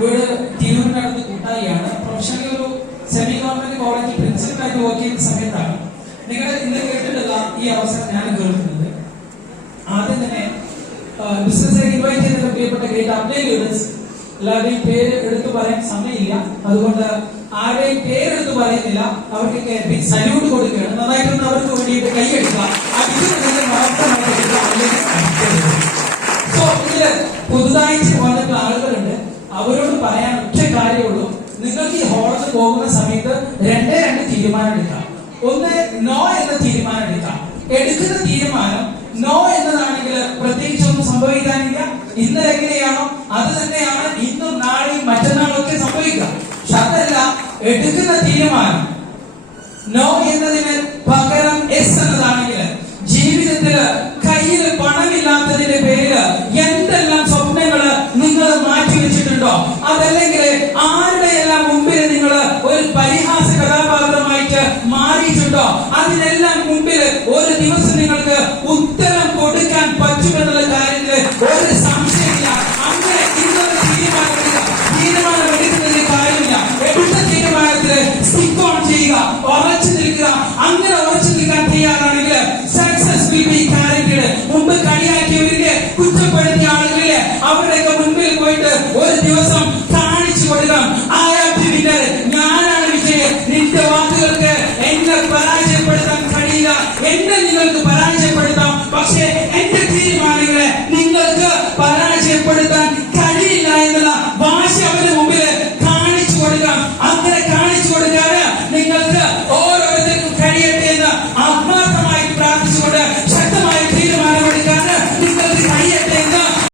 വീട് തിരൂരിനടുത്ത് കൂട്ടായിയാണ്. പ്രൊഫഷണലി ഒരു semi government കോളേജിൽ പ്രിൻസിപ്പലായിട്ട് വർക്ക് ചെയ്യുന്ന സമയത്താണ് നിങ്ങൾ ഇന്ന് കേട്ടിട്ടുള്ള ഈ അവസരം ഞാൻ കേൾക്കുന്നത്. ആദ്യം തന്നെ ബിസിനസ്സിലേക്ക് ഇൻവൈറ്റ് ചെയ്ത പ്രിയപ്പെട്ട ഗ്രേറ്റ് അപ്ഡേറ്റ് ലീഡേഴ്സ്, എല്ലാവരുടെയും പേര് എടുത്തു പറയാൻ സമയമില്ല, അതുകൊണ്ട് ആരുടെയും പേരെടുത്ത് പറയുന്നില്ല. അവർക്കൊക്കെ സല്യൂട്ട് കൊടുക്കുകയാണ്. നന്നായിട്ടൊന്ന് അവർക്ക് വേണ്ടിയിട്ട് കൈയെടുക്കുക. സോ ഇതില് പുതുതായിട്ട് വന്നിട്ടുള്ള ആളുകളുണ്ട്. അവരോട് പറയാൻ ഒറ്റ കാര്യമുള്ളൂ, നിങ്ങൾക്ക് ഈ ഹോളിൽ പോകുന്ന സമയത്ത് രണ്ടേ തീരുമാനം എടുക്കാം. ഒന്ന്, നോ എന്ന തീരുമാനം എടുക്കാം. എടുക്കുന്ന തീരുമാനം നോ എന്നതാണെങ്കിൽ പ്രത്യേകിച്ച് ഒന്നും സംഭവിക്കാനില്ല. ഇന്നലെ എങ്ങനെയാണോ അത് തന്നെയാണ് ഇന്നും നാളെയും മറ്റന്നാളും ഒക്കെ സംഭവിക്കുക. പക്ഷെ അതല്ല, എടുക്കുന്ന തീരുമാനം നോ എന്നതിന് പകരം എസ് എന്നതാണെങ്കിൽ ജീവിതത്തില് കയ്യിൽ പണമില്ലാത്തതിന്റെ പേരില് എന്തെല്ലാം സ്വപ്നങ്ങള് നിങ്ങൾ മാറ്റി വെച്ചിട്ടുണ്ടോ, അതല്ലെങ്കിൽ ആരുടെയെല്ലാം മുമ്പിൽ നിങ്ങൾ ഒരു പരിഹാസ കഥാപാത്രമായിട്ട് മാറിയിട്ടുണ്ടോ, അതിനെല്ലാം